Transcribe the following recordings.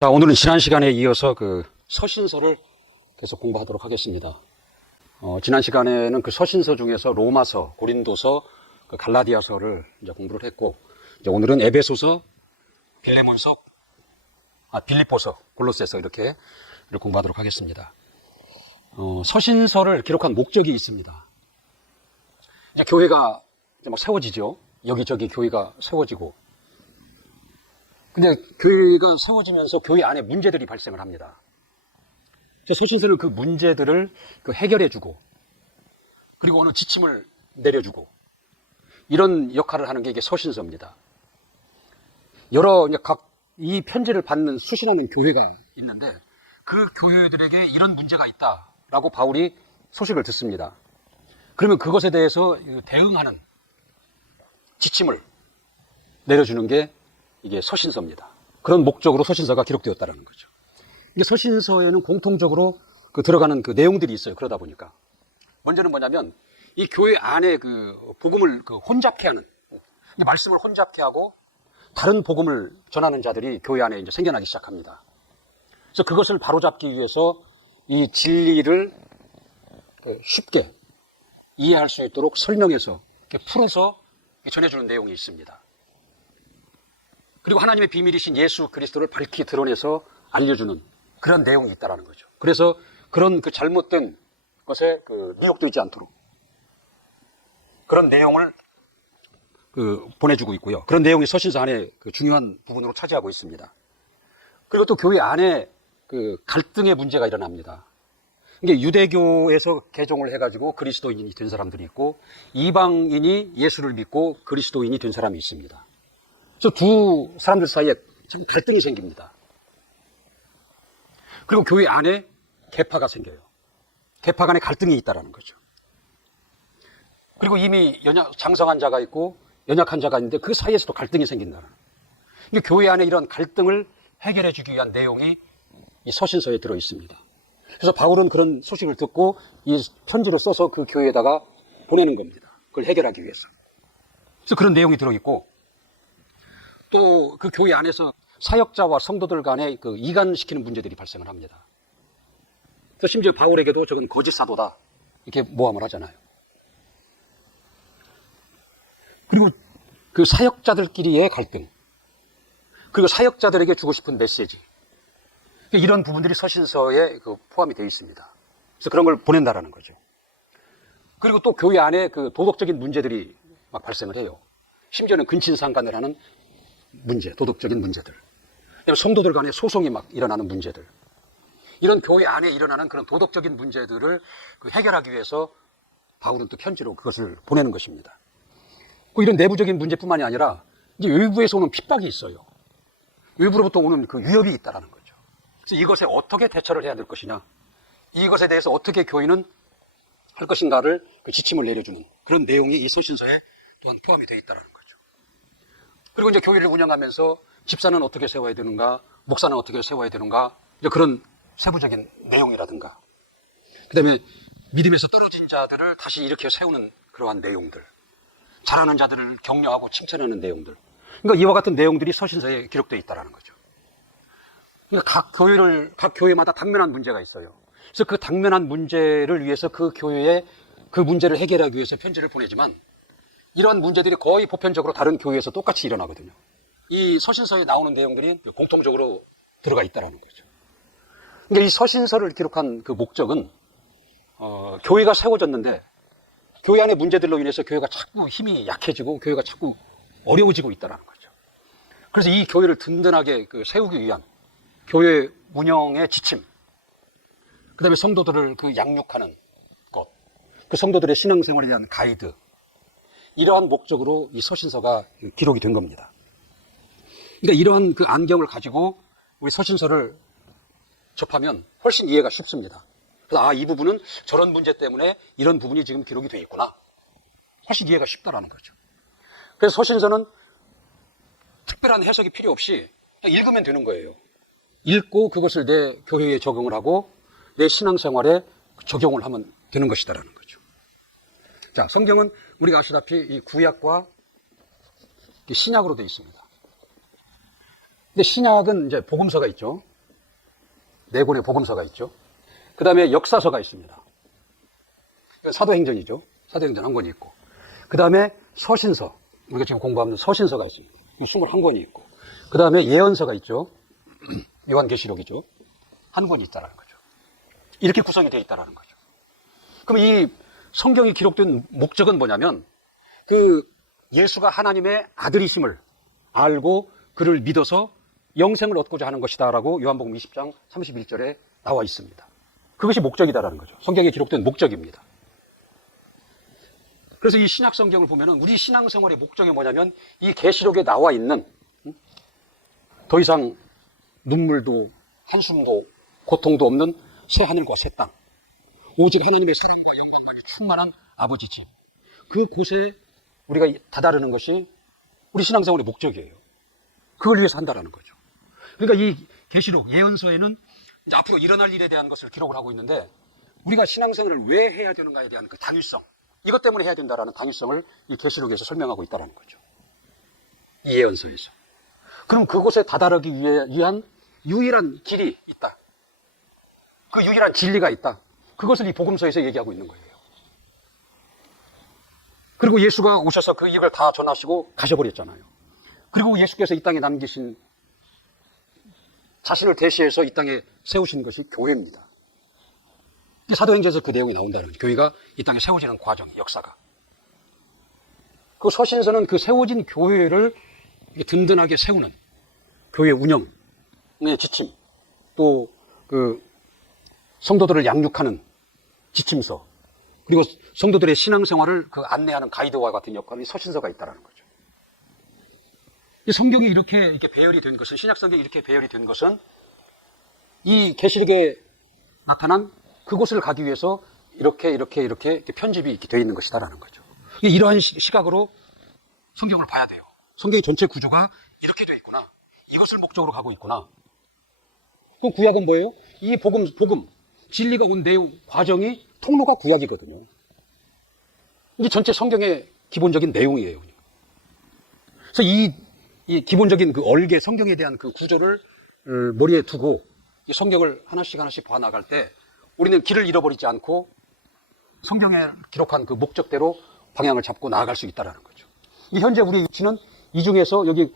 자, 오늘은 지난 시간에 이어서 그 서신서를 계속 공부하도록 하겠습니다. 지난 시간에는 그 서신서 중에서 로마서, 고린도서, 그 갈라디아서를 이제 공부를 했고, 이제 오늘은 에베소서, 빌레몬서, 빌립보서, 골로새서 이렇게 공부하도록 하겠습니다. 서신서를 기록한 목적이 있습니다. 이제 교회가 이제 막 세워지죠. 여기저기 교회가 세워지고. 근데 교회가 세워지면서 교회 안에 문제들이 발생을 합니다. 서신서는 그 문제들을 해결해주고, 그리고 어느 지침을 내려주고, 이런 역할을 하는 게 이게 서신서입니다. 여러 이 편지를 받는 수신하는 교회가 있는데, 그 교회들에게 이런 문제가 있다라고 바울이 소식을 듣습니다. 그러면 그것에 대해서 대응하는 지침을 내려주는 게 이게 서신서입니다. 그런 목적으로 서신서가 기록되었다는 거죠. 이게 서신서에는 공통적으로 들어가는 그 내용들이 있어요. 그러다 보니까. 먼저는 뭐냐면, 이 교회 안에 그 복음을 혼잡케 하는, 말씀을 혼잡케 하고 다른 복음을 전하는 자들이 교회 안에 이제 생겨나기 시작합니다. 그래서 그것을 바로잡기 위해서 이 진리를 쉽게 이해할 수 있도록 설명해서 풀어서 전해주는 내용이 있습니다. 그리고 하나님의 비밀이신 예수 그리스도를 밝히 드러내서 알려주는 그런 내용이 있다는 거죠. 그래서 그런 그 잘못된 것에 미혹되지 않도록 그런 내용을 보내주고 있고요. 그런 내용이 서신서 안에 중요한 부분으로 차지하고 있습니다. 그리고 또 교회 안에 갈등의 문제가 일어납니다. 이게 유대교에서 개종을 해가지고 그리스도인이 된 사람들이 있고, 이방인이 예수를 믿고 그리스도인이 된 사람이 있습니다. 그래서 두 사람들 사이에 참 갈등이 생깁니다. 그리고 교회 안에 계파가 생겨요. 계파 간에 갈등이 있다는 거죠. 그리고 이미 장성한 자가 있고 연약한 자가 있는데 그 사이에서도 갈등이 생긴다는 거예요. 교회 안에 이런 갈등을 해결해 주기 위한 내용이 이 서신서에 들어 있습니다. 그래서 바울은 그런 소식을 듣고 이 편지를 써서 그 교회에다가 보내는 겁니다. 그걸 해결하기 위해서. 그래서 그런 내용이 들어 있고, 또 그 교회 안에서 사역자와 성도들 간에 이간시키는 문제들이 발생을 합니다. 그래서 심지어 바울에게도 저건 거짓 사도다 이렇게 모함을 하잖아요. 그리고 그 사역자들끼리의 갈등, 그리고 사역자들에게 주고 싶은 메시지, 이런 부분들이 서신서에 포함이 되어 있습니다. 그래서 그런 걸 보낸다라는 거죠. 그리고 또 교회 안에 도덕적인 문제들이 막 발생을 해요. 심지어는 근친상간을 하는 문제, 도덕적인 문제들, 성도들 간의 소송이 막 일어나는 문제들, 이런 교회 안에 일어나는 그런 도덕적인 문제들을 해결하기 위해서 바울은 또 편지로 그것을 보내는 것입니다. 이런 내부적인 문제뿐만이 아니라 이제 외부에서 오는 핍박이 있어요. 외부로부터 오는 위협이 있다라는 거죠. 그래서 이것에 어떻게 대처를 해야 될 것이냐, 이것에 대해서 어떻게 교인은 할 것인가를 지침을 내려주는 그런 내용이 이 서신서에 또한 포함이 되어 있다는 거죠. 그리고 이제 교회를 운영하면서 집사는 어떻게 세워야 되는가, 목사는 어떻게 세워야 되는가, 이제 그런 세부적인 내용이라든가, 그 다음에 믿음에서 떨어진 자들을 다시 일으켜 세우는 그러한 내용들, 잘하는 자들을 격려하고 칭찬하는 내용들, 그러니까 이와 같은 내용들이 서신서에 기록되어 있다는 거죠. 그러니까 각 교회마다 당면한 문제가 있어요. 그래서 그 당면한 문제를 위해서 그 교회에 그 문제를 해결하기 위해서 편지를 보내지만, 이런 문제들이 거의 보편적으로 다른 교회에서 똑같이 일어나거든요. 이 서신서에 나오는 내용들이 공통적으로 들어가 있다는 거죠. 그러니까 이 서신서를 기록한 그 목적은, 교회가 세워졌는데 교회 안의 문제들로 인해서 교회가 자꾸 힘이 약해지고 교회가 자꾸 어려워지고 있다는 거죠. 그래서 이 교회를 든든하게 세우기 위한 교회 운영의 지침, 그 다음에 성도들을 양육하는 것, 그 성도들의 신앙생활에 대한 가이드, 이러한 목적으로 이 서신서가 기록이 된 겁니다. 그러니까 이러한 안경을 가지고 우리 서신서를 접하면 훨씬 이해가 쉽습니다. 그래서 이 부분은 저런 문제 때문에 이런 부분이 지금 기록이 되어 있구나. 훨씬 이해가 쉽다라는 거죠. 그래서 서신서는 특별한 해석이 필요 없이 그냥 읽으면 되는 거예요. 읽고 그것을 내 교회에 적용을 하고 내 신앙생활에 적용을 하면 되는 것이다라는 거죠. 자, 성경은 우리가 아시다시피 이 구약과 신약으로 되어 있습니다. 근데 신약은 이제 복음서가 있죠. 네 권의 복음서가 있죠. 그 다음에 역사서가 있습니다. 사도행전이죠. 사도행전 한 권이 있고. 그 다음에 서신서. 우리가 지금 공부하는 서신서가 있습니다. 21권이 있고. 그 다음에 예언서가 있죠. 요한계시록이죠. 한 권이 있다라는 거죠. 이렇게 구성이 되어 있다라는 거죠. 그럼 이 성경이 기록된 목적은 뭐냐면 그 예수가 하나님의 아들이심을 알고 그를 믿어서 영생을 얻고자 하는 것이다라고 요한복음 20장 31절에 나와 있습니다. 그것이 목적이다라는 거죠. 성경에 기록된 목적입니다. 그래서 이 신약 성경을 보면은 우리 신앙생활의 목적이 뭐냐면 이 계시록에 나와 있는 더 이상 눈물도 한숨도 고통도 없는 새 하늘과 새 땅, 오직 하나님의 사랑과 영광만이 충만한 아버지 집, 그곳에 우리가 다다르는 것이 우리 신앙생활의 목적이에요. 그걸 위해서 한다라는 거죠. 그러니까 이 계시록 예언서에는 이제 앞으로 일어날 일에 대한 것을 기록을 하고 있는데 우리가 신앙생활을 왜 해야 되는가에 대한 그 당위성, 이것 때문에 해야 된다라는 당위성을 이 계시록에서 설명하고 있다는 거죠. 이 예언서에서. 그럼 그곳에 다다르기 위한 유일한 길이 있다. 그 유일한 진리가 있다. 그것을 이 복음서에서 얘기하고 있는 거예요. 그리고 예수가 오셔서 그 이걸 다 전하시고 가셔버렸잖아요. 그리고 예수께서 이 땅에 남기신 자신을 대시해서 이 땅에 세우신 것이 교회입니다. 사도행전에서 그 내용이 나온다는 거죠. 교회가 이 땅에 세워지는 과정, 역사가. 그 서신서는 그 세워진 교회를 든든하게 세우는 교회 운영의 지침, 또 그 성도들을 양육하는 지침서, 그리고 성도들의 신앙생활을 그 안내하는 가이드와 같은 역할이 서신서가 있다는 거죠. 성경이 이렇게 배열이 된 것은, 신약 성경이 이렇게 배열이 된 것은 이 계시록에 나타난 그곳을 가기 위해서 이렇게 편집이 이렇게 되어 있는 것이다라는 거죠. 이러한 시각으로 성경을 봐야 돼요. 성경의 전체 구조가 이렇게 되어 있구나. 이것을 목적으로 가고 있구나. 그럼 구약은 뭐예요? 이 복음, 진리가 온 내용, 과정이 통로가 구약이거든요. 이게 전체 성경의 기본적인 내용이에요. 그래서 이 기본적인 그 얼개 성경에 대한 그 구조를 머리에 두고 이 성경을 하나씩 봐나갈 때 우리는 길을 잃어버리지 않고 성경에 기록한 그 목적대로 방향을 잡고 나아갈 수 있다는 거죠. 현재 우리의 위치는 이 중에서 여기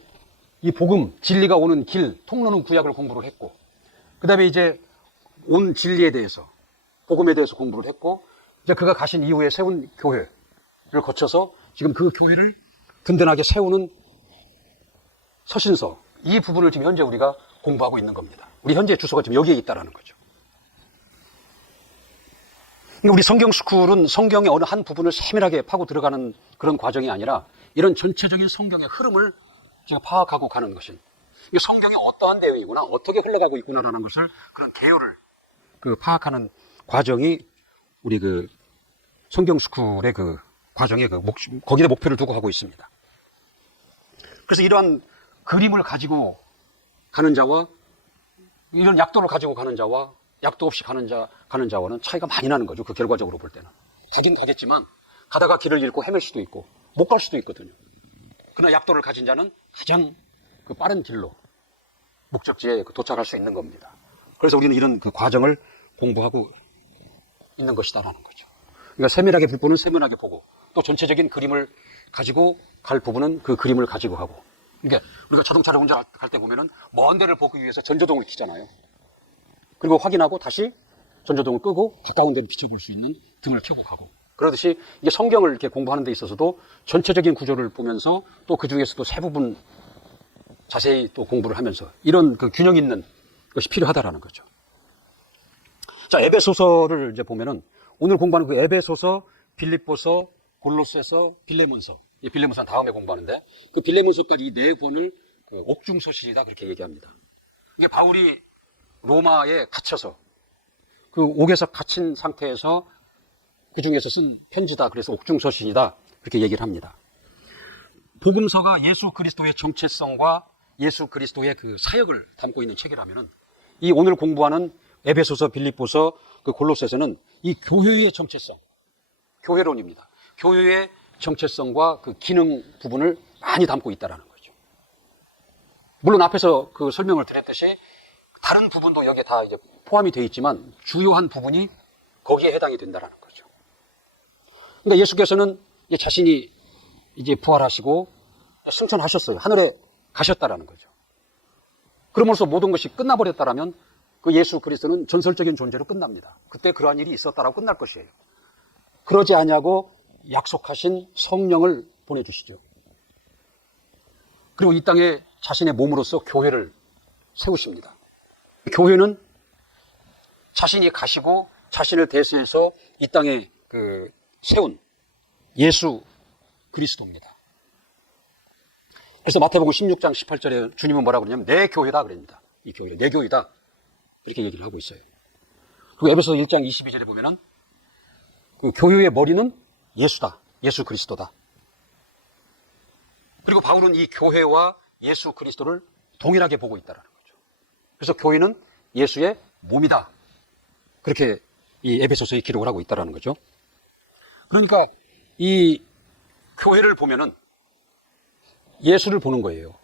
이 복음, 진리가 오는 길, 통로는 구약을 공부를 했고, 그 다음에 이제 온 진리에 대해서, 복음에 대해서 공부를 했고, 이제 그가 가신 이후에 세운 교회를 거쳐서 지금 그 교회를 든든하게 세우는 서신서, 이 부분을 지금 현재 우리가 공부하고 있는 겁니다. 우리 현재 주소가 지금 여기에 있다는 거죠. 우리 성경스쿨은 성경의 어느 한 부분을 세밀하게 파고 들어가는 그런 과정이 아니라 이런 전체적인 성경의 흐름을 지금 파악하고 가는 것인, 성경이 어떠한 내용이구나, 어떻게 흘러가고 있구나라는 것을, 그런 개요를 파악하는 과정이 우리 그 성경스쿨의 그 과정의 거기에 목표를 두고 하고 있습니다. 그래서 이러한 그림을 가지고 가는 자와 이런 약도를 가지고 가는 자와 약도 없이 가는 자와는 차이가 많이 나는 거죠. 그 결과적으로 볼 때는. 가긴 가겠지만 가다가 길을 잃고 헤맬 수도 있고 못 갈 수도 있거든요. 그러나 약도를 가진 자는 가장 그 빠른 길로 목적지에 도착할 수 있는 겁니다. 그래서 우리는 이런 그 과정을 공부하고 있는 것이다라는 거죠. 그러니까 세밀하게 볼 부분은 세밀하게 보고, 또 전체적인 그림을 가지고 갈 부분은 그 그림을 가지고 하고. 그러니까 우리가 자동차를 운전할 때 보면은 먼 데를 보기 위해서 전조등을 켜잖아요. 그리고 확인하고 다시 전조등을 끄고 가까운 데를 비춰볼 수 있는 등을 켜고 가고. 그러듯이 이게 성경을 이렇게 공부하는 데 있어서도 전체적인 구조를 보면서 또 그 중에서도 세 부분 자세히 또 공부를 하면서 이런 그 균형 있는 것이 필요하다라는 거죠. 자, 에베소서를 이제 보면은 오늘 공부하는 그 에베소서, 빌립보서, 골로새서, 빌레몬서. 이 빌레몬서는 다음에 공부하는데 그 빌레몬서까지 이 네 권을 그 옥중서신이다 그렇게 얘기합니다. 이게 바울이 로마에 갇혀서 그 옥에서 갇힌 상태에서 그 중에서 쓴 편지다. 그래서 옥중서신이다. 그렇게 얘기를 합니다. 복음서가 예수 그리스도의 정체성과 예수 그리스도의 그 사역을 담고 있는 책이라면은 이 오늘 공부하는 에베소서, 빌립보서, 그 골로새서는 이 교회의 정체성, 교회론입니다. 교회의 정체성과 그 기능 부분을 많이 담고 있다라는 거죠. 물론 앞에서 그 설명을 드렸듯이 다른 부분도 여기에 다 이제 포함이 되어 있지만 주요한 부분이 거기에 해당이 된다라는 거죠. 그러니까 예수께서는 이제 자신이 이제 부활하시고 승천하셨어요. 하늘에 가셨다라는 거죠. 그러면서 모든 것이 끝나버렸다라면 그 예수 그리스도는 전설적인 존재로 끝납니다. 그때 그러한 일이 있었다라고 끝날 것이에요. 그러지 않냐고 약속하신 성령을 보내주시죠. 그리고 이 땅에 자신의 몸으로서 교회를 세우십니다. 교회는 자신이 가시고 자신을 대신해서 이 땅에 세운 예수 그리스도입니다. 그래서 마태복음 16장 18절에 주님은 뭐라고 그러냐면 내 교회다 그럽니다. 이 교회를 내 교회다 이렇게 얘기를 하고 있어요. 그리고 에베소 1장 22절에 보면은 그 교회의 머리는 예수다. 예수 그리스도다. 그리고 바울은 이 교회와 예수 그리스도를 동일하게 보고 있다는 거죠. 그래서 교회는 예수의 몸이다. 그렇게 이 에베소서에 기록을 하고 있다는 거죠. 그러니까 이 교회를 보면은 예수를 보는 거예요.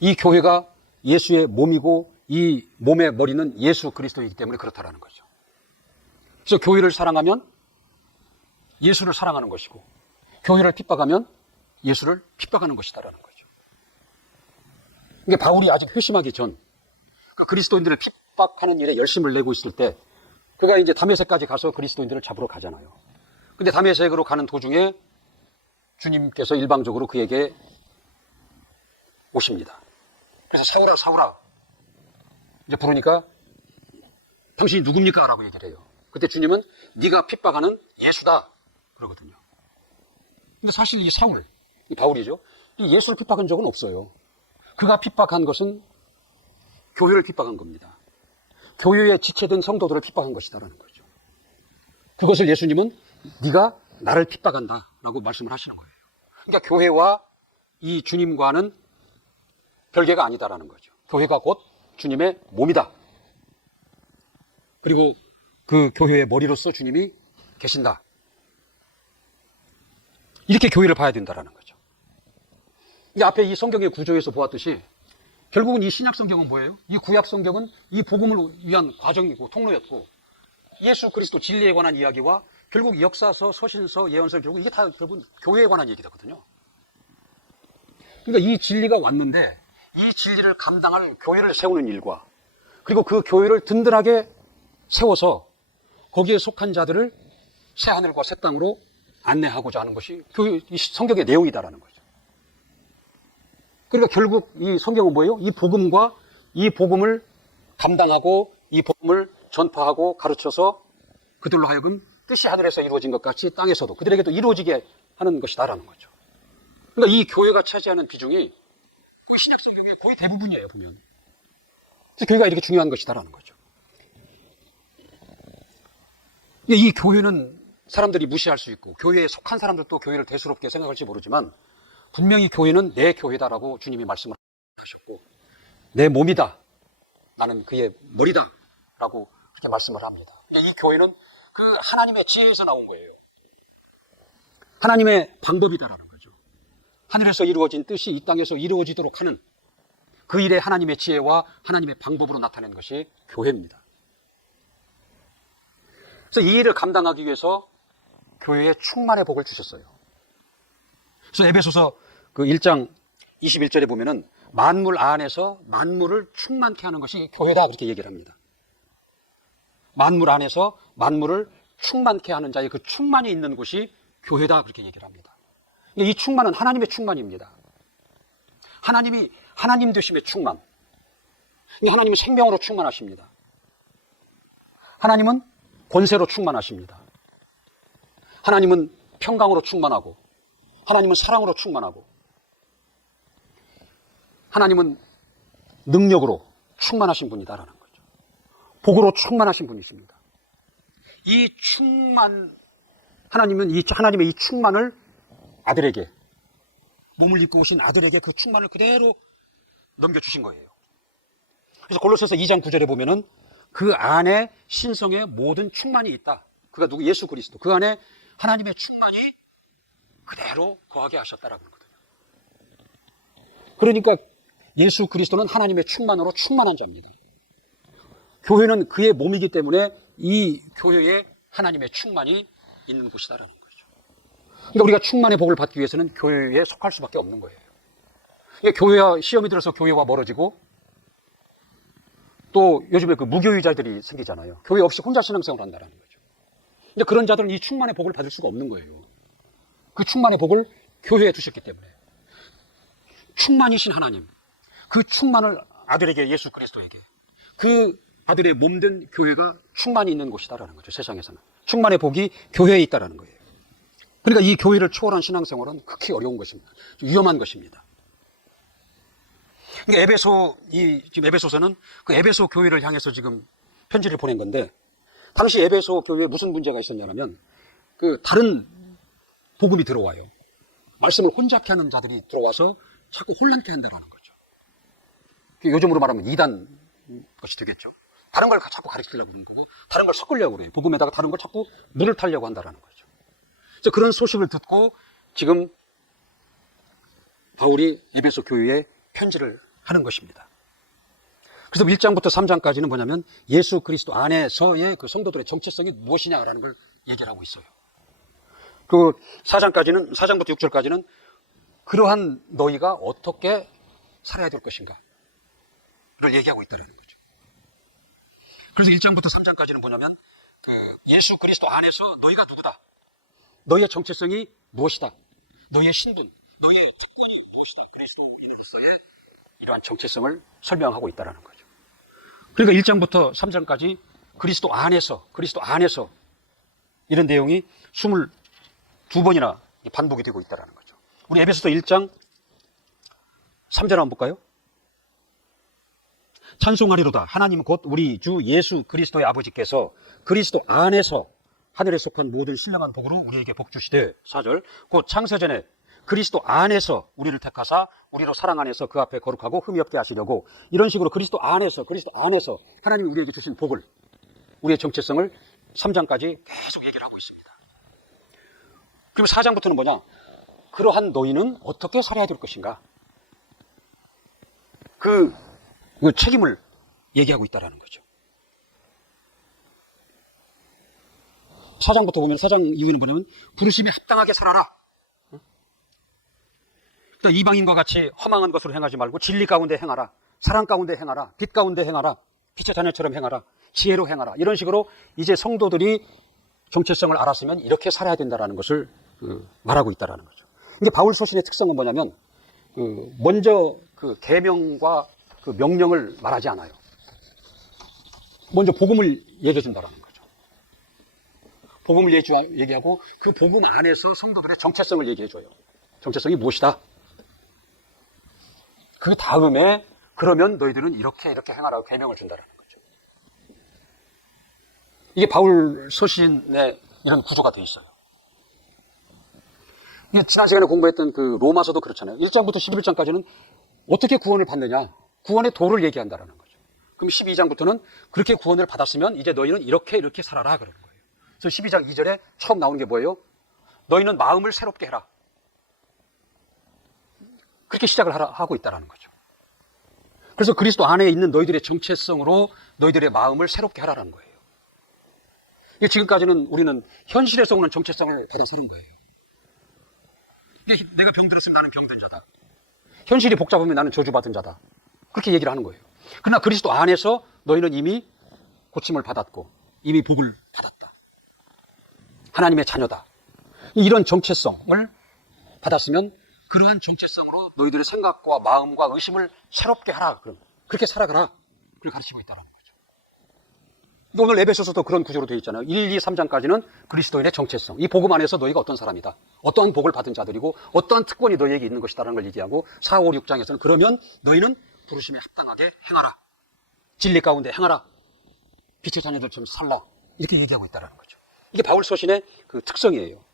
이 교회가 예수의 몸이고 이 몸의 머리는 예수 그리스도이기 때문에 그렇다라는 거죠. 그래서 교회를 사랑하면 예수를 사랑하는 것이고 교회를 핍박하면 예수를 핍박하는 것이다라는 거죠. 그러니까 바울이 아직 회심하기 전 그리스도인들을 핍박하는 일에 열심을 내고 있을 때 그가 이제 다메섹까지 가서 그리스도인들을 잡으러 가잖아요. 근데 다메섹으로 가는 도중에 주님께서 일방적으로 그에게 오십니다. 그래서 사울아 사울아 이제 부르니까 당신이 누굽니까? 라고 얘기를 해요. 그때 주님은 네가 핍박하는 예수다 그러거든요. 근데 사실 이 사울, 이 바울이죠. 이 예수를 핍박한 적은 없어요. 그가 핍박한 것은 교회를 핍박한 겁니다. 교회에 지체된 성도들을 핍박한 것이다라는 거죠. 그것을 예수님은 네가 나를 핍박한다 라고 말씀을 하시는 거예요. 그러니까 교회와 이 주님과는 별개가 아니다라는 거죠. 교회가 곧 주님의 몸이다. 그리고 그 교회의 머리로서 주님이 계신다. 이렇게 교회를 봐야 된다라는 거죠. 이 앞에 이 성경의 구조에서 보았듯이 결국은 이 신약 성경은 뭐예요? 이 구약 성경은 이 복음을 위한 과정이고 통로였고 예수 그리스도 진리에 관한 이야기와 결국 역사서, 서신서, 예언서 결국 이게 다 결국은 교회에 관한 얘기거든요. 그러니까 이 진리가 왔는데 이 진리를 감당할 교회를 세우는 일과 그리고 그 교회를 든든하게 세워서 거기에 속한 자들을 새 하늘과 새 땅으로 안내하고자 하는 것이 이 성경의 내용이다라는 거죠. 그러니까 결국 이 성경은 뭐예요? 이 복음과 이 복음을 감당하고 이 복음을 전파하고 가르쳐서 그들로 하여금 뜻이 하늘에서 이루어진 것 같이 땅에서도 그들에게도 이루어지게 하는 것이다라는 거죠. 그러니까 이 교회가 차지하는 비중이 그 신약 성경의 거의 대부분이에요, 보면. 그래서 교회가 이렇게 중요한 것이다라는 거죠. 이 교회는 사람들이 무시할 수 있고 교회에 속한 사람들도 교회를 대수롭게 생각할지 모르지만 분명히 교회는 내 교회다라고 주님이 말씀을 하셨고 내 몸이다. 나는 그의 머리다. 라고 그렇게 말씀을 합니다. 이 교회는 그 하나님의 지혜에서 나온 거예요. 하나님의 방법이다라는 거죠. 하늘에서 이루어진 뜻이 이 땅에서 이루어지도록 하는 그 일에 하나님의 지혜와 하나님의 방법으로 나타낸 것이 교회입니다. 그래서 이 일을 감당하기 위해서 교회에 충만의 복을 주셨어요. 그래서 에베소서 그 1장 21절에 보면은 만물 안에서 만물을 충만케 하는 것이 교회다 그렇게 얘기를 합니다. 만물 안에서 만물을 충만케 하는 자의 그 충만이 있는 곳이 교회다 그렇게 얘기를 합니다. 이 충만은 하나님의 충만입니다. 하나님이 하나님 되심의 충만. 하나님은 생명으로 충만하십니다. 하나님은 권세로 충만하십니다. 하나님은 평강으로 충만하고 하나님은 사랑으로 충만하고 하나님은 능력으로 충만하신 분이다라는 거죠. 복으로 충만하신 분이십니다. 이 충만, 하나님은 하나님의 이 충만을 아들에게, 몸을 입고 오신 아들에게 그 충만을 그대로 넘겨주신 거예요. 그래서 골로새서 2장 9절에 보면은 그 안에 신성의 모든 충만이 있다. 그가 누구? 예수 그리스도. 그 안에 하나님의 충만이 그대로 거하게 하셨다라고 그러거든요. 그러니까 예수 그리스도는 하나님의 충만으로 충만한 자입니다. 교회는 그의 몸이기 때문에 이 교회에 하나님의 충만이 있는 곳이다라는 거죠. 그러니까 우리가 충만의 복을 받기 위해서는 교회에 속할 수밖에 없는 거예요. 그러니까 교회와 시험이 들어서 교회와 멀어지고, 또 요즘에 그 무교의자들이 생기잖아요. 교회 없이 혼자 신앙생활을 한다는 거죠. 근데 그런 자들은 이 충만의 복을 받을 수가 없는 거예요. 그 충만의 복을 교회에 두셨기 때문에. 충만이신 하나님, 그 충만을 아들에게, 예수 그리스도에게, 그 아들의 몸된 교회가 충만이 있는 곳이다라는 거죠. 세상에서는 충만의 복이 교회에 있다라는 거예요. 그러니까 이 교회를 초월한 신앙생활은 극히 어려운 것입니다. 위험한 것입니다. 그러니까 지금 에베소서는 그 에베소 교회를 향해서 지금 편지를 보낸 건데, 당시 에베소 교회에 무슨 문제가 있었냐면, 그 다른 복음이 들어와요. 말씀을 혼잡케 하는 자들이 들어와서 자꾸 혼란케 한다는 거죠. 요즘으로 말하면 이단 것이 되겠죠. 다른 걸 자꾸 가르치려고 하는 거고, 다른 걸 섞으려고 그래요. 복음에다가 다른 걸 자꾸 물을 타려고 한다는 거죠. 그래서 그런 소식을 듣고 지금 바울이 에베소 교회에 편지를 하는 것입니다. 그래서 1장부터 3장까지는 뭐냐면 예수 그리스도 안에서의 그 성도들의 정체성이 무엇이냐라는 걸 얘기를 하고 있어요. 그 4장부터 6절까지는 그러한 너희가 어떻게 살아야 될 것인가를 얘기하고 있다는 거죠. 그래서 1장부터 3장까지는 뭐냐면 예수 그리스도 안에서 너희가 누구다, 너희의 정체성이 무엇이다, 너희의 신분, 너희의 특권이 무엇이다, 그리스도인으로서의 이러한 정체성을 설명하고 있다는 거죠. 그러니까 1장부터 3장까지 그리스도 안에서 이런 내용이 22번이나 반복이 되고 있다는 거죠. 우리 에베소서 1장 3절 한번 볼까요? 찬송하리로다. 하나님은 곧 우리 주 예수 그리스도의 아버지께서 그리스도 안에서 하늘에 속한 모든 신령한 복으로 우리에게 복 주시되, 4절, 곧 창세전에 그리스도 안에서 우리를 택하사 우리로 사랑 안에서 그 앞에 거룩하고 흠이 없게 하시려고, 이런 식으로 그리스도 안에서 하나님이 우리에게 주신 복을, 우리의 정체성을 3장까지 계속 얘기를 하고 있습니다. 그럼 4장부터는 뭐냐? 그러한 너희는 어떻게 살아야 될 것인가? 그 책임을 얘기하고 있다는 거죠. 4장부터 보면, 4장 이후에는 뭐냐면 부르심에 합당하게 살아라. 그러니까 이방인과 같이 허망한 것으로 행하지 말고 진리 가운데 행하라, 사랑 가운데 행하라, 빛 가운데 행하라, 빛의 자녀처럼 행하라, 지혜로 행하라. 이런 식으로 이제 성도들이 정체성을 알았으면 이렇게 살아야 된다는 것을 말하고 있다는 거죠. 이게 바울 서신의 특성은 뭐냐면 먼저 그 계명과 그 명령을 말하지 않아요. 먼저 복음을 얘기해 준다는 거죠. 복음을 얘기하고 그 복음 안에서 성도들의 정체성을 얘기해 줘요. 정체성이 무엇이다. 그 다음에 그러면 너희들은 이렇게 행하라고 계명을 준다는 거죠. 이게 바울 서신의 이런 구조가 되어 있어요. 지난 시간에 공부했던 그 로마서도 그렇잖아요. 1장부터 11장까지는 어떻게 구원을 받느냐, 구원의 도를 얘기한다는 거죠. 그럼 12장부터는 그렇게 구원을 받았으면 이제 너희는 이렇게 살아라 그러는 거예요. 그래서 12장 2절에 처음 나오는 게 뭐예요? 너희는 마음을 새롭게 해라. 그렇게 시작을 하고 있다는 거죠. 그래서 그리스도 안에 있는 너희들의 정체성으로 너희들의 마음을 새롭게 하라는 거예요. 지금까지는 우리는 현실에서 오는 정체성을 받아 사는 거예요. 내가 병들었으면 나는 병든 자다, 현실이 복잡하면 나는 저주받은 자다, 그렇게 얘기를 하는 거예요. 그러나 그리스도 안에서 너희는 이미 고침을 받았고 이미 복을 받았다, 하나님의 자녀다, 이런 정체성을 받았으면 그러한 정체성으로 너희들의 생각과 마음과 의심을 새롭게 하라, 그렇게 살아가라, 그걸 가르치고 있다는 거죠. 오늘 에베소서도 그런 구조로 되어 있잖아요. 1, 2, 3장까지는 그리스도인의 정체성, 이 복음 안에서 너희가 어떤 사람이다, 어떠한 복을 받은 자들이고 어떠한 특권이 너희에게 있는 것이다라는 걸 얘기하고, 4, 5, 6장에서는 그러면 너희는 부르심에 합당하게 행하라, 진리 가운데 행하라, 빛의 자녀들처럼 살라, 이렇게 얘기하고 있다는 거죠. 이게 바울 서신의 그 특성이에요.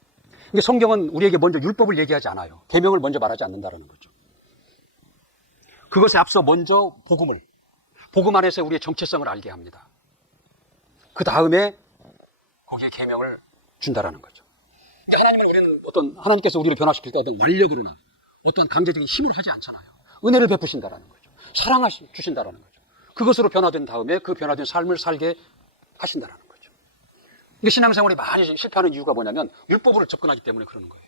근데 성경은 우리에게 먼저 율법을 얘기하지 않아요. 계명을 먼저 말하지 않는다는 거죠. 그것에 앞서 먼저 복음 안에서 우리의 정체성을 알게 합니다. 그 다음에 거기에 계명을 준다라는 거죠. 하나님께서 우리를 변화시킬 때 어떤 완력으로나 어떤 강제적인 힘을 하지 않잖아요. 은혜를 베푸신다라는 거죠. 사랑하시 주신다라는 거죠. 그것으로 변화된 다음에 그 변화된 삶을 살게 하신다라는 거죠. 이게 신앙생활이 많이 실패하는 이유가 뭐냐면 율법으로 접근하기 때문에 그러는 거예요.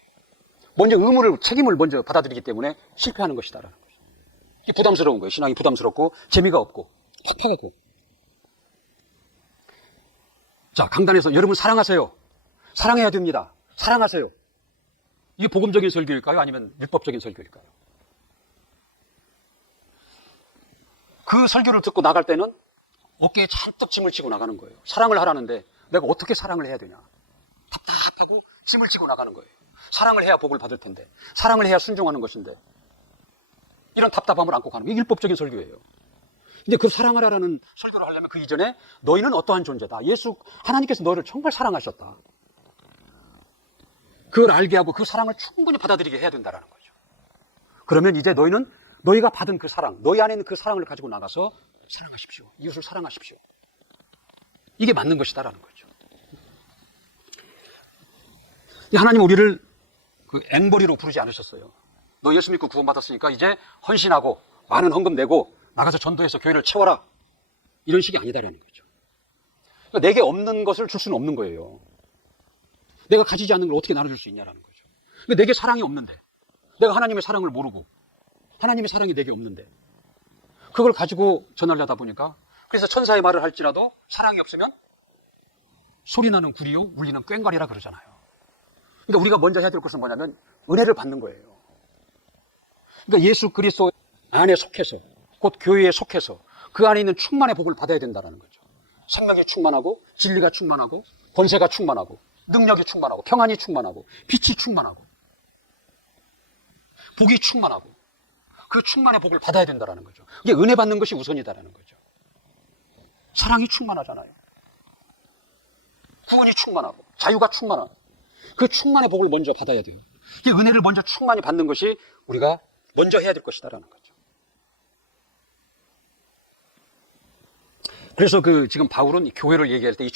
먼저 책임을 먼저 받아들이기 때문에 실패하는 것이다라는 거죠. 이게 부담스러운 거예요. 신앙이 부담스럽고 재미가 없고 팍팍하고. 자, 강단에서 여러분 사랑하세요. 사랑해야 됩니다. 사랑하세요. 이게 복음적인 설교일까요? 아니면 율법적인 설교일까요? 그 설교를 듣고 나갈 때는 어깨에 잔뜩 짐을 지고 나가는 거예요. 사랑을 하라는데 내가 어떻게 사랑을 해야 되냐. 답답하고 짐을 지고 나가는 거예요. 사랑을 해야 복을 받을 텐데, 사랑을 해야 순종하는 것인데, 이런 답답함을 안고 가는 게 율법적인 설교예요. 근데 그 사랑을 하라는 설교를 하려면 그 이전에 너희는 어떠한 존재다. 하나님께서 너를 정말 사랑하셨다. 그걸 알게 하고 그 사랑을 충분히 받아들이게 해야 된다는 거죠. 그러면 이제 너희는 너희가 받은 그 사랑, 너희 안에 있는 그 사랑을 가지고 나가서 사랑하십시오. 이웃을 사랑하십시오. 이게 맞는 것이다라는 거죠. 하나님 우리를 그 앵벌이로 부르지 않으셨어요. 너 예수 믿고 구원받았으니까 이제 헌신하고 많은 헌금 내고 나가서 전도해서 교회를 채워라. 이런 식이 아니다라는 거죠. 그러니까 내게 없는 것을 줄 수는 없는 거예요. 내가 가지지 않는 걸 어떻게 나눠줄 수 있냐라는 거죠. 그러니까 내게 사랑이 없는데, 내가 하나님의 사랑을 모르고 하나님의 사랑이 내게 없는데 그걸 가지고 전하려다 보니까, 그래서 천사의 말을 할지라도 사랑이 없으면 소리나는 구리요 울리는 꽹과리라 그러잖아요. 그러니까 우리가 먼저 해야 될 것은 뭐냐면 은혜를 받는 거예요. 그러니까 예수 그리스도 안에 속해서, 곧 교회에 속해서 그 안에 있는 충만의 복을 받아야 된다는 거죠. 생명이 충만하고 진리가 충만하고 권세가 충만하고 능력이 충만하고 평안이 충만하고 빛이 충만하고 복이 충만하고 그 충만의 복을 받아야 된다는 거죠. 이게 은혜 받는 것이 우선이다라는 거죠. 사랑이 충만하잖아요. 구원이 충만하고 자유가 충만하고 그 충만의 복을 먼저 받아야 돼요. 이 은혜를 먼저 충만히 받는 것이 우리가 먼저 해야 될 것이다라는 거죠. 그래서 지금 바울은 이 교회를 얘기할 때 이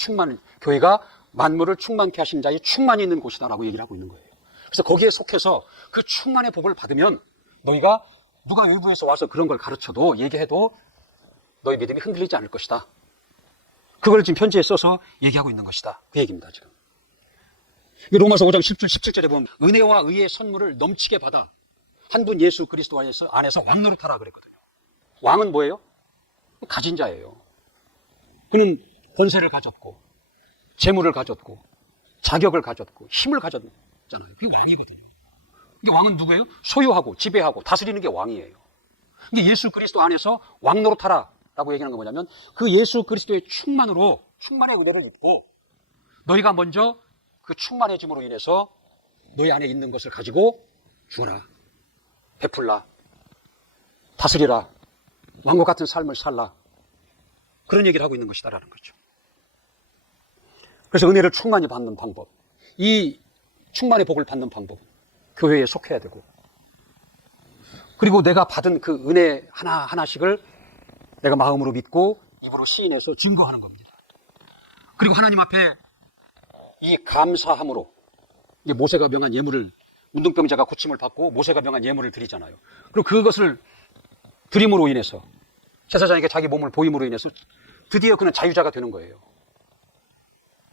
교회가 만물을 충만케 하신 자의 충만이 있는 곳이다라고 얘기를 하고 있는 거예요. 그래서 거기에 속해서 그 충만의 복을 받으면 너희가 누가 외부에서 와서 그런 걸 가르쳐도 얘기해도 너희 믿음이 흔들리지 않을 것이다. 그걸 지금 편지에 써서 얘기하고 있는 것이다. 그 얘기입니다, 지금. 로마서 5장 10절, 17절에 보면 은혜와 의의 선물을 넘치게 받아 한 분 예수 그리스도 안에서 왕노릇하라 그랬거든요. 왕은 뭐예요? 가진 자예요. 그는 권세를 가졌고 재물을 가졌고 자격을 가졌고 힘을 가졌잖아요. 그게 왕이거든요. 이게 왕은 누구예요? 소유하고 지배하고 다스리는 게 왕이에요. 근데 예수 그리스도 안에서 왕노릇하라라고 얘기하는 건 뭐냐면 그 예수 그리스도의 충만의 은혜를 입고 너희가 먼저 그 충만해짐으로 인해서 너희 안에 있는 것을 가지고 주어라, 베풀라, 다스리라, 왕과 같은 삶을 살라, 그런 얘기를 하고 있는 것이다라는 거죠. 그래서 은혜를 충만히 받는 방법, 이 충만의 복을 받는 방법, 교회에 속해야 되고, 그리고 내가 받은 그 은혜 하나하나씩을 내가 마음으로 믿고 입으로 시인해서 증거하는 겁니다. 그리고 하나님 앞에 이 감사함으로, 이게 모세가 명한 예물을, 운동병자가 고침을 받고 모세가 명한 예물을 드리잖아요. 그리고 그것을 드림으로 인해서, 제사장에게 자기 몸을 보임으로 인해서 드디어 그는 자유자가 되는 거예요.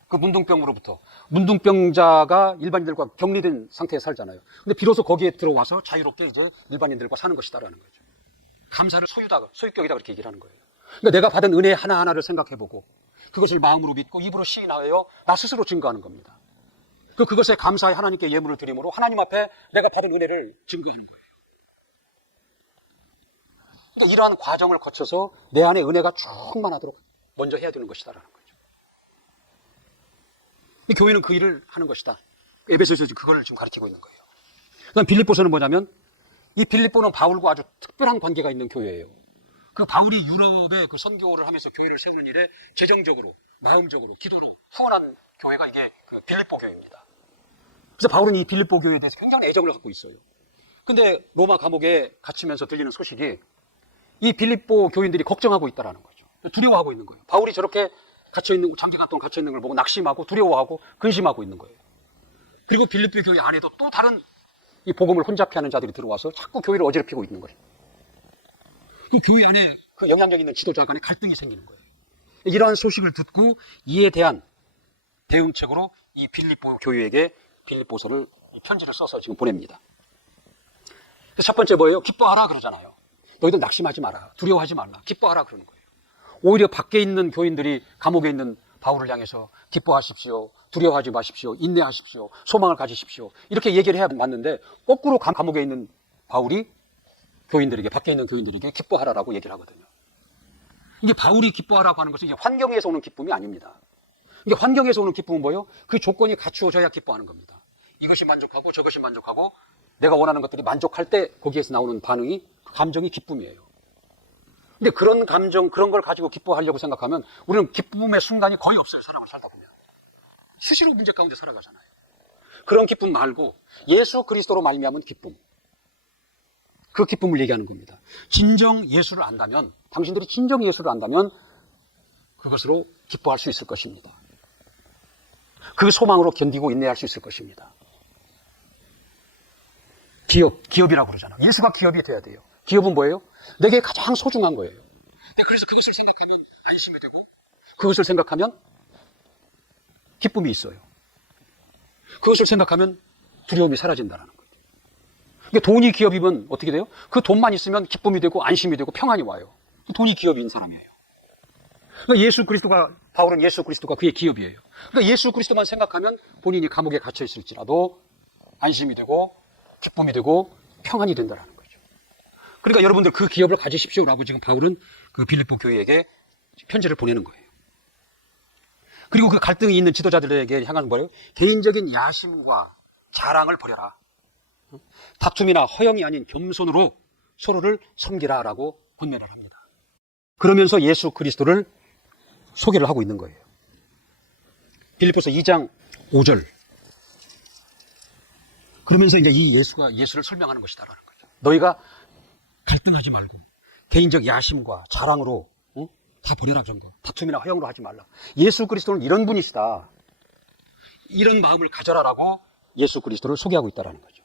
그 문둥병으로부터. 문둥병자가 일반인들과 격리된 상태에 살잖아요. 근데 비로소 거기에 들어와서 자유롭게 일반인들과 사는 것이다라는 거죠. 감사를 소유격이다 그렇게 얘기를 하는 거예요. 그러니까 내가 받은 은혜 하나하나를 생각해보고 그것을 마음으로 믿고 입으로 시인하여 나 스스로 증거하는 겁니다. 그것에 감사해 하나님께 예물을 드림으로 하나님 앞에 내가 받은 은혜를 증거하는 거예요. 그러니까 이러한 과정을 거쳐서 내 안에 은혜가 충만하도록 먼저 해야 되는 것이다라는 거죠. 이 교회는 그 일을 하는 것이다. 에베소에서 그걸 지금 가르치고 있는 거예요. 그다음 빌립보서는 뭐냐면 이 빌립보는 바울과 아주 특별한 관계가 있는 교회예요. 그 바울이 유럽에 그 선교를 하면서 교회를 세우는 일에 재정적으로, 마음적으로, 기도로 후원한 교회가 이게 그 빌립보 교회입니다. 그래서 바울은 이 빌립보 교회에 대해서 굉장히 애정을 갖고 있어요. 근데 로마 감옥에 갇히면서 들리는 소식이 이 빌립보 교인들이 걱정하고 있다는 거죠. 두려워하고 있는 거예요. 바울이 저렇게 장기간 동안 갇혀있는 걸 보고 낙심하고 두려워하고 근심하고 있는 거예요. 그리고 빌립보 교회 안에도 또 다른 이 복음을 혼잡해 하는 자들이 들어와서 자꾸 교회를 어지럽히고 있는 거예요. 그 교회 안에 그 영향력 있는 지도자 간에 갈등이 생기는 거예요. 이러한 소식을 듣고 이에 대한 대응책으로 이 빌립보 교회에게 빌립보서를 편지를 써서 지금 보냅니다. 첫 번째 뭐예요? 기뻐하라 그러잖아요. 너희들 낙심하지 마라. 두려워하지 말라. 기뻐하라 그러는 거예요. 오히려 밖에 있는 교인들이 감옥에 있는 바울을 향해서 기뻐하십시오. 두려워하지 마십시오. 인내하십시오. 소망을 가지십시오. 이렇게 얘기를 해야 맞는데 거꾸로 감옥에 있는 바울이 교인들에게, 밖에 있는 교인들에게 기뻐하라라고 얘기를 하거든요. 이게 바울이 기뻐하라고 하는 것은 이게 환경에서 오는 기쁨이 아닙니다. 이게 환경에서 오는 기쁨은 뭐예요? 그 조건이 갖추어져야 기뻐하는 겁니다. 이것이 만족하고 저것이 만족하고 내가 원하는 것들이 만족할 때 거기에서 나오는 반응이, 감정이 기쁨이에요. 근데 그런 감정, 그런 걸 가지고 기뻐하려고 생각하면 우리는 기쁨의 순간이 거의 없어요. 사람을 살다 보면. 수시로 문제 가운데 살아가잖아요. 그런 기쁨 말고 예수 그리스도로 말미암은 기쁨. 그 기쁨을 얘기하는 겁니다. 진정 예수를 안다면, 당신들이 진정 예수를 안다면 그것으로 기뻐할 수 있을 것입니다. 그 소망으로 견디고 인내할 수 있을 것입니다. 기업이라고 그러잖아요. 예수가 기업이 돼야 돼요. 기업은 뭐예요? 내게 가장 소중한 거예요. 그래서 그것을 생각하면 안심이 되고, 그것을 생각하면 기쁨이 있어요. 그것을 생각하면 두려움이 사라진다는 거죠. 그러니까 돈이 기업이면 어떻게 돼요? 그 돈만 있으면 기쁨이 되고 안심이 되고 평안이 와요. 돈이 기업인 사람이에요. 그러니까 예수 그리스도가, 바울은 예수 그리스도가 그의 기업이에요. 그러니까 예수 그리스도만 생각하면 본인이 감옥에 갇혀 있을지라도 안심이 되고 기쁨이 되고 평안이 된다는 거죠. 그러니까 여러분들 그 기업을 가지십시오라고 지금 바울은 그 빌립보 교회에게 편지를 보내는 거예요. 그리고 그 갈등이 있는 지도자들에게 향한 뭐예요? 개인적인 야심과 자랑을 버려라. 다툼이나 허영이 아닌 겸손으로 서로를 섬기라라고 권면을 합니다. 그러면서 예수 그리스도를 소개를 하고 있는 거예요. 빌립보서 2장 5절. 그러면서 이제 이 예수가 예수를 설명하는 것이다라는 거죠. 너희가 갈등하지 말고 개인적 야심과 자랑으로 다 버려라 그런 거. 다툼이나 허영으로 하지 말라. 예수 그리스도는 이런 분이시다. 이런 마음을 가져라라고 예수 그리스도를 소개하고 있다라는 거죠.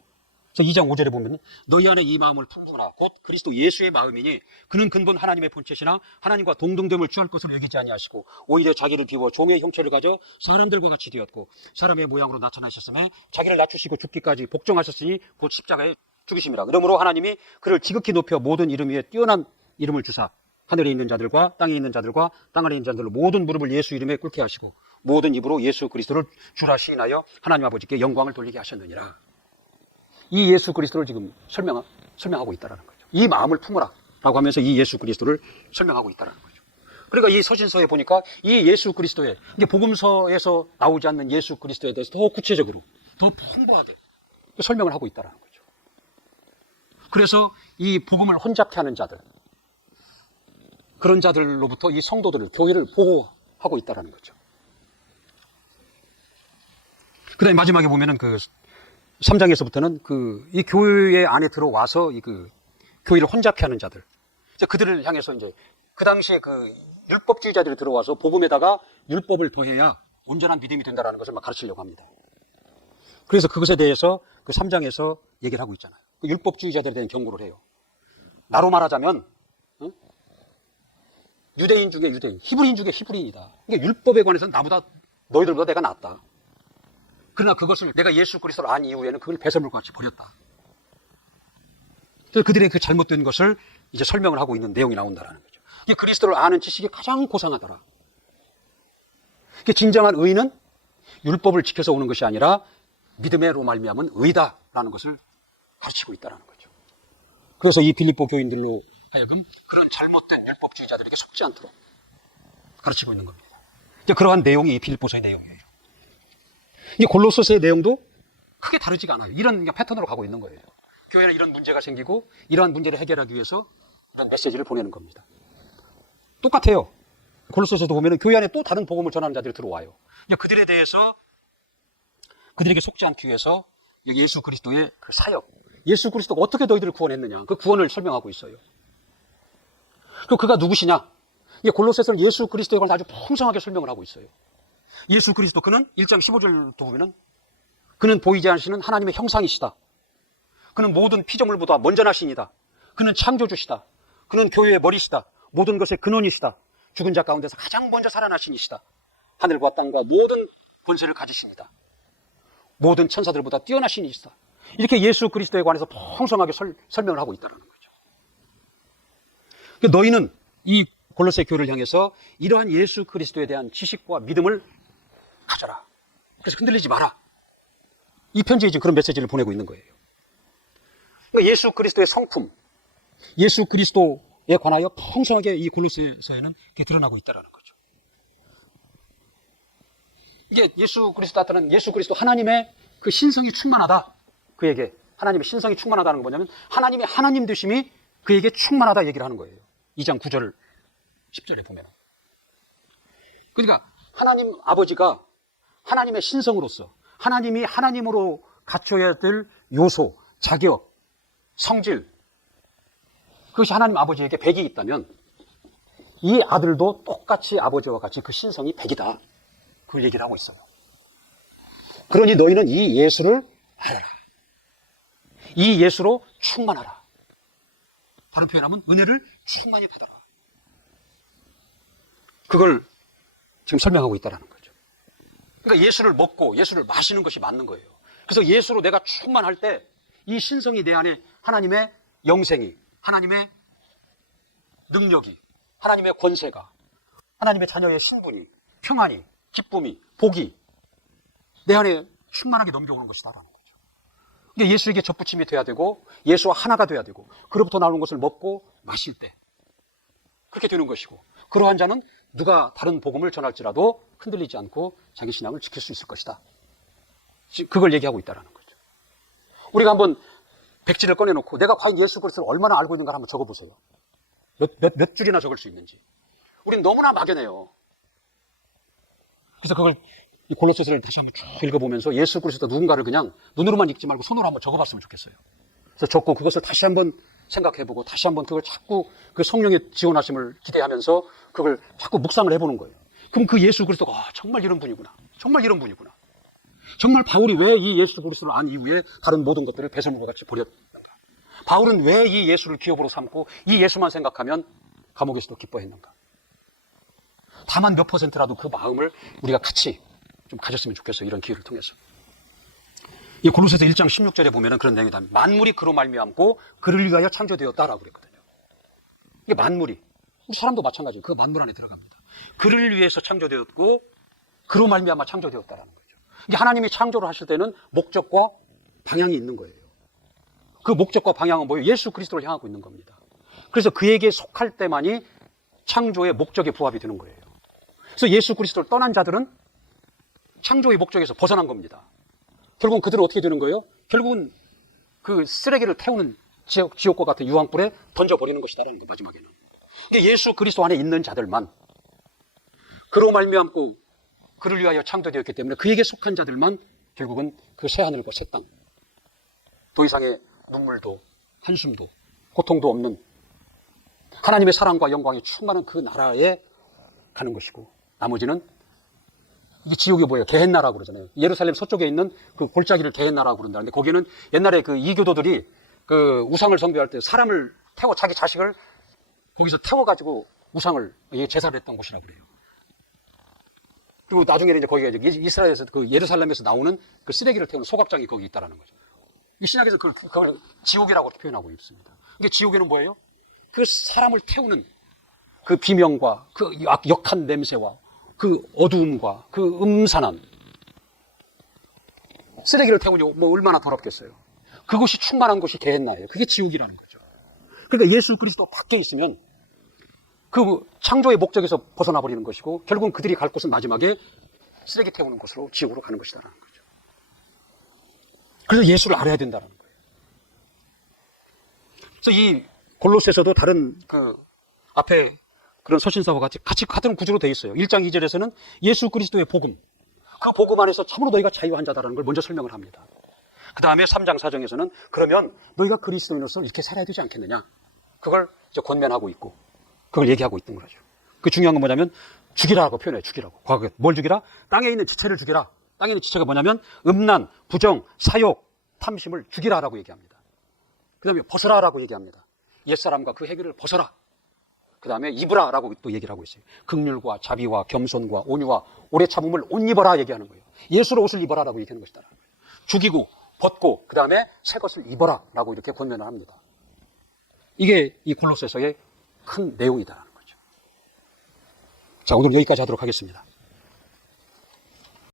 그래서 2장 5절에 보면 너희 안에 이 마음을 품으나 곧 그리스도 예수의 마음이니 그는 근본 하나님의 본체시나 하나님과 동등됨을 취할 것으로 여기지 아니하시고 오히려 자기를 비워 종의 형체를 가져 사람들과 같이 되었고 사람의 모양으로 나타나셨으며 자기를 낮추시고 죽기까지 복종하셨으니 곧 십자가에 죽으심이라. 그러므로 하나님이 그를 지극히 높여 모든 이름 위에 뛰어난 이름을 주사 하늘에 있는 자들과 땅에 있는 자들과 땅 아래 있는 자들로 모든 무릎을 예수 이름에 꿇게 하시고 모든 입으로 예수 그리스도를 주라 시인하여 하나님 아버지께 영광을 돌리게 하셨느니라. 이 예수 그리스도를 지금 설명하고 있다는 거죠. 이 마음을 품으라 라고 하면서 이 예수 그리스도를 설명하고 있다는 거죠. 그러니까 이 서신서에 보니까 이 예수 그리스도의, 이게 복음서에서 나오지 않는 예수 그리스도에 대해서 더 구체적으로, 더 풍부하게 설명을 하고 있다는 거죠. 그래서 이 복음을 혼잡케 하는 자들, 그런 자들로부터 이 성도들을, 교회를 보호하고 있다는 거죠. 그 다음에 마지막에 보면은 그 3장에서부터는 이 교회 안에 들어와서 교회를 혼잡케 하는 자들, 그들을 향해서 이제 그 당시에 그 율법주의자들이 들어와서 복음에다가 율법을 더해야 온전한 믿음이 된다는 것을 막 가르치려고 합니다. 그래서 그것에 대해서 그 3장에서 얘기를 하고 있잖아요. 그 율법주의자들에 대한 경고를 해요. 나로 말하자면 유대인 중에 유대인, 히브리인 중에 히브리인이다. 그러니까 율법에 관해서는 너희들보다 내가 낫다. 그러나 그것을 내가 예수 그리스도를 안 이후에는 그걸 배설물과 같이 버렸다. 그래서 그들의 그 잘못된 것을 이제 설명을 하고 있는 내용이 나온다는 거죠. 이 그리스도를 아는 지식이 가장 고상하더라. 진정한 의는 율법을 지켜서 오는 것이 아니라 믿음으로 말미암은 의다라는 것을 가르치고 있다는 거죠. 그래서 이 빌립보 교인들로 하여금 그런 잘못된 율법주의자들에게 속지 않도록 가르치고 있는 겁니다. 그러한 내용이 이 빌립보서의 내용이에요. 이 골로새서의 내용도 크게 다르지가 않아요. 이런 패턴으로 가고 있는 거예요. 교회에 이런 문제가 생기고 이러한 문제를 해결하기 위해서 이런 메시지를 보내는 겁니다. 똑같아요. 골로새서도 보면 교회 안에 또 다른 복음을 전하는 자들이 들어와요. 그들에 대해서 그들에게 속지 않기 위해서 예수 그리스도의 그 사역, 예수 그리스도가 어떻게 너희들을 구원했느냐, 그 구원을 설명하고 있어요. 그리고 그가 누구시냐? 골로새서는 예수 그리스도에 관해서 아주 풍성하게 설명을 하고 있어요. 예수 그리스도, 그는 1장 15절도 보면은 그는 보이지 않으시는 하나님의 형상이시다. 그는 모든 피조물보다 먼저 나신이다. 그는 창조주시다. 그는 교회의 머리시다. 모든 것의 근원이시다. 죽은 자 가운데서 가장 먼저 살아나신 이시다. 하늘과 땅과 모든 권세를 가지십니다. 모든 천사들보다 뛰어나신 이시다. 이렇게 예수 그리스도에 관해서 풍성하게 설명을 하고 있다는 거죠. 너희는 이 골로새 교회를 향해서 이러한 예수 그리스도에 대한 지식과 믿음을 가져라. 그래서 흔들리지 마라. 이 편지에 지금 그런 메시지를 보내고 있는 거예요. 그러니까 예수 그리스도의 성품, 예수 그리스도에 관하여 풍성하게 이 골로새서에는 드러나고 있다는 거죠. 이게 예수 그리스도 나타나는 예수 그리스도 하나님의 그 신성이 충만하다. 그에게 하나님의 신성이 충만하다는 건 뭐냐면 하나님의 하나님 되심이 그에게 충만하다 얘기를 하는 거예요. 2장 9절 10절에 보면. 그러니까 하나님 아버지가 하나님의 신성으로서 하나님이 하나님으로 갖춰야 될 요소, 자격, 성질, 그것이 하나님 아버지에게 100이 있다면 이 아들도 똑같이 아버지와 같이 그 신성이 100이다. 그 얘기를 하고 있어요. 그러니 너희는 이 예수를 알아라. 이 예수로 충만하라. 다른 표현하면 은혜를 충만히 받아라. 그걸 지금 설명하고 있다는 거죠. 그러니까 예수를 먹고 예수를 마시는 것이 맞는 거예요. 그래서 예수로 내가 충만할 때 이 신성이 내 안에 하나님의 영생이, 하나님의 능력이, 하나님의 권세가, 하나님의 자녀의 신분이, 평안이, 기쁨이, 복이 내 안에 충만하게 넘겨오는 것이다라는 거죠. 그러니까 예수에게 접붙임이 돼야 되고 예수와 하나가 돼야 되고 그로부터 나오는 것을 먹고 마실 때 그렇게 되는 것이고 그러한 자는 누가 다른 복음을 전할지라도 흔들리지 않고 자기 신앙을 지킬 수 있을 것이다. 그걸 얘기하고 있다는 거죠. 우리가 한번 백지를 꺼내놓고 내가 과연 예수 그리스도를 얼마나 알고 있는가 한번 적어보세요. 몇 줄이나 적을 수 있는지. 우리는 너무나 막연해요. 그래서 그걸 이 골로새서를 다시 한번 쭉 읽어보면서 예수 그리스도 누군가를 그냥 눈으로만 읽지 말고 손으로 한번 적어봤으면 좋겠어요. 그래서 적고 그것을 다시 한번 생각해보고 다시 한번 그걸 자꾸 그 성령의 지원하심을 기대하면서 그걸 자꾸 묵상을 해보는 거예요. 그럼 그 예수 그리스도가 정말 이런 분이구나. 정말 이런 분이구나. 정말 바울이 왜 이 예수 그리스도를 안 이후에 다른 모든 것들을 배설물과 같이 버렸는가? 바울은 왜 이 예수를 기업으로 삼고 이 예수만 생각하면 감옥에서도 기뻐했는가? 다만 몇 %라도 그 마음을 우리가 같이 좀 가졌으면 좋겠어요. 이런 기회를 통해서. 이 골로새서 1장 16절에 보면은 그런 내용이다. 만물이 그로 말미암고 그를 위하여 창조되었다라고 그랬거든요. 이게 만물이 우리 사람도 마찬가지예요. 그 만물 안에 들어갑니다. 그를 위해서 창조되었고 그로 말미암아 창조되었다라는 거죠. 이게 하나님이 창조를 하실 때는 목적과 방향이 있는 거예요. 그 목적과 방향은 뭐예요? 예수 그리스도를 향하고 있는 겁니다. 그래서 그에게 속할 때만이 창조의 목적에 부합이 되는 거예요. 그래서 예수 그리스도를 떠난 자들은 창조의 목적에서 벗어난 겁니다. 결국은 그들은 어떻게 되는 거예요? 결국은 그 쓰레기를 태우는 지옥과 같은 유황불에 던져버리는 것이다라는 거 마지막에는. 그러니까 예수 그리스도 안에 있는 자들만 그로 말미암고 그를 위하여 창조되었기 때문에 그에게 속한 자들만 결국은 그 새하늘과 새 땅, 더 이상의 눈물도 한숨도 고통도 없는 하나님의 사랑과 영광이 충만한 그 나라에 가는 것이고 나머지는 이게 지옥이 뭐예요? 게헨나라고 그러잖아요. 예루살렘 서쪽에 있는 그 골짜기를 게헨나라고 그런다는데 거기는 옛날에 그 이교도들이 그 우상을 숭배할 때 사람을 태워 자기 자식을 거기서 태워가지고 우상을 제사를 했던 곳이라고 그래요. 그리고 나중에는 이제 거기가 이제 이스라엘에서 그 예루살렘에서 나오는 그 쓰레기를 태우는 소각장이 거기 있다라는 거죠. 이 신약에서 그걸 지옥이라고 표현하고 있습니다. 이게 지옥에는 뭐예요? 그 사람을 태우는 그 비명과 그 역한 냄새와 그 어두움과 그 음산함, 쓰레기를 태우니 뭐 얼마나 더럽겠어요. 그것이 충만한 것이 게헨나예요. 그게 지옥이라는 거죠. 그러니까 예수 그리스도 밖에 있으면 그 창조의 목적에서 벗어나 버리는 것이고 결국은 그들이 갈 곳은 마지막에 쓰레기 태우는 곳으로 지옥으로 가는 것이라는 거죠. 그래서 예수를 알아야 된다는 거예요. 그래서 이 골로새서도 다른 그 앞에 그런 서신서와 같이 같은 구조로 되어 있어요. 1장 2절에서는 예수 그리스도의 복음, 그 복음 안에서 참으로 너희가 자유한 자다라는 걸 먼저 설명을 합니다. 그 다음에 3장 4정에서는 그러면 너희가 그리스도인으로서 이렇게 살아야 되지 않겠느냐. 그걸 이제 권면하고 있고 그걸 얘기하고 있던 거죠. 그 중요한 건 뭐냐면 죽이라고 표현해요. 죽이라고. 과거에 뭘 죽이라? 땅에 있는 지체를 죽이라. 땅에 있는 지체가 뭐냐면 음란, 부정, 사욕, 탐심을 죽이라라고 얘기합니다. 그 다음에 벗어라라고 얘기합니다. 옛사람과 그 행위를 벗어라. 그 다음에 입으라라고 또 얘기를 하고 있어요. 긍휼과 자비와 겸손과 온유와 오래 참음을 옷 입어라 얘기하는 거예요. 예수로 옷을 입어라라고 얘기하는 것이다. 죽이고 벗고 그 다음에 새 것을 입어라라고 이렇게 권면을 합니다. 이게 이 골로새서의 큰 내용이다라는 거죠. 자, 오늘은 여기까지 하도록 하겠습니다.